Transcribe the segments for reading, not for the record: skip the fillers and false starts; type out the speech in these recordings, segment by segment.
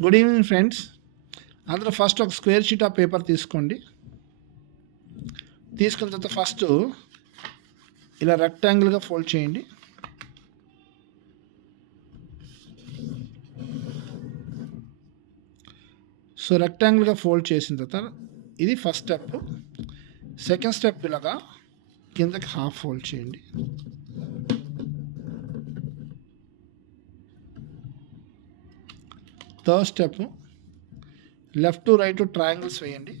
Good evening friends. అందులో first ఒక square sheet of paper తీసుకోండి. తీసుకున్న తర్వాత ఫస్ట్ ఇలా రెక్టాంగిల్గా ఫోల్డ్ చేయండి. సో రెక్టాంగిల్గా ఫోల్డ్ చేసిన తర్వాత ఇది ఫస్ట్ స్టెప్. సెకండ్ స్టెప్ ఇలాగా కిందకి హాఫ్ ఫోల్డ్ చేయండి. Third step left to right triangles వేయండి.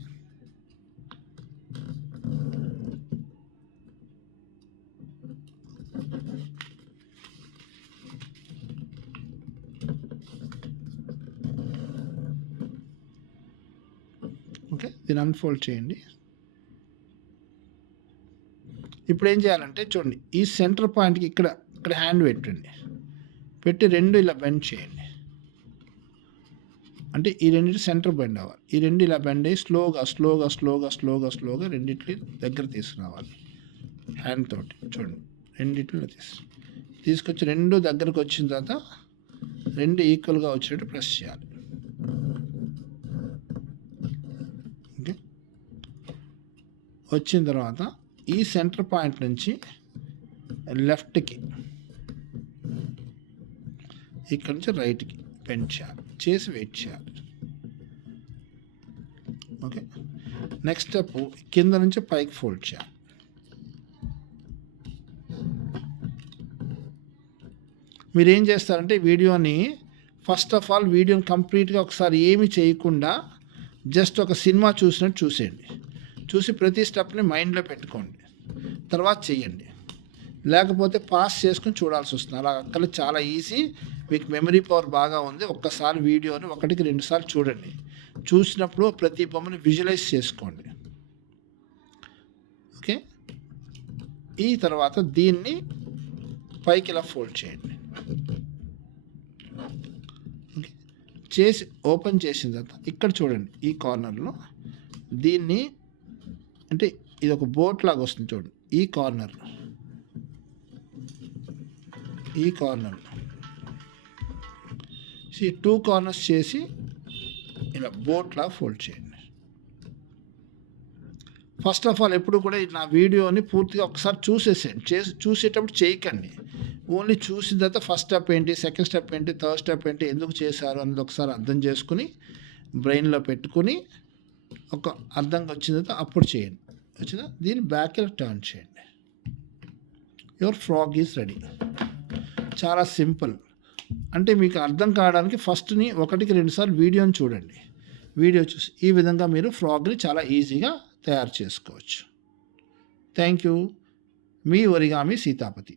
ఓకే, దీన్ని అన్ఫోల్డ్ చేయండి. ఇప్పుడు ఏం చేయాలంటే చూడండి, ఈ సెంటర్ పాయింట్కి ఇక్కడ హ్యాండ్ పెట్టండి. పెట్టి రెండు ఇలా బెండ్ చేయండి. అంటే ఈ రెండింటి సెంటర్ బెండ్ అవ్వాలి. ఈ రెండు ఇలా బెండ్ అయ్యి స్లోగా రెండింటిని దగ్గర తీసుకురావాలి. హ్యాండ్ తోటి చూడండి, రెండింటిలో తీసుకొచ్చి రెండు దగ్గరకు వచ్చిన తర్వాత రెండు ఈక్వల్గా వచ్చేటట్టు ప్రెస్ చేయాలి. ఓకే, వచ్చిన తర్వాత ఈ సెంటర్ పాయింట్ నుంచి లెఫ్ట్కి ఇక్కడ నుంచి రైట్కి బెండ్ చేయాలి, చేసి వెయిట్ చేయాలి. ఓకే, నెక్స్ట్ స్టెప్ కింద నుంచి పైకి ఫోల్డ్ చేయాలి. మీరు ఏం చేస్తారంటే వీడియోని ఫస్ట్ ఆఫ్ ఆల్ వీడియోని కంప్లీట్గా ఒకసారి ఏమి చేయకుండా జస్ట్ ఒక సినిమా చూసినట్టు చూసేయండి. చూసి ప్రతి స్టెప్ని మైండ్లో పెట్టుకోండి, తర్వాత చెయ్యండి. లేకపోతే పాస్ చేసుకుని చూడాల్సి వస్తుంది. అలా అక్కడ చాలా ఈజీ. మీకు మెమరీ పవర్ బాగా ఉంది. ఒక్కసారి వీడియోని 1-2 సార్లు చూడండి. చూసినప్పుడు ప్రతి బొమ్మని విజువలైజ్ చేసుకోండి. ఓకే, ఈ తర్వాత దీన్ని పైకి ఇలా ఫోల్డ్ చేయండి. ఓకే, చేసి ఓపెన్ చేసిన తర్వాత ఇక్కడ చూడండి, ఈ కార్నర్లో దీన్ని అంటే ఇది ఒక బోట్ లాగా వస్తుంది చూడండి. ఈ కార్నర్లో ఈ 2 కార్నర్స్ చేసి ఇలా బోట్లా ఫోల్డ్ చేయండి. ఫస్ట్ ఆఫ్ ఆల్ ఎప్పుడు కూడా నా వీడియోని పూర్తిగా ఒకసారి చూసేసేయండి. చూసేటప్పుడు చేయకండి. ఓన్లీ చూసిన తర్వాత ఫస్ట్ స్టెప్ ఏంటి, సెకండ్ స్టెప్ ఏంటి, థర్డ్ స్టెప్ ఏంటి, ఎందుకు చేశారు అనేది ఒకసారి అర్థం చేసుకుని బ్రెయిన్లో పెట్టుకుని ఒక అర్థంగా వచ్చిన తర్వాత అప్పుడు చేయండి. వచ్చిందా, దీన్ని బ్యాక్ టర్న్ చేయండి. Your frog is ready. చాలా సింపుల్. అంటే మీకు అర్థం కావడానికి ఫస్ట్ని 1-2 సార్లు వీడియోని చూడండి. వీడియో చూసి ఈ విధంగా మీరు ఫ్రాగ్ని చాలా ఈజీగా తయారు చేసుకోవచ్చు. Thank you. మీ ఒరిగామి సీతాపతి.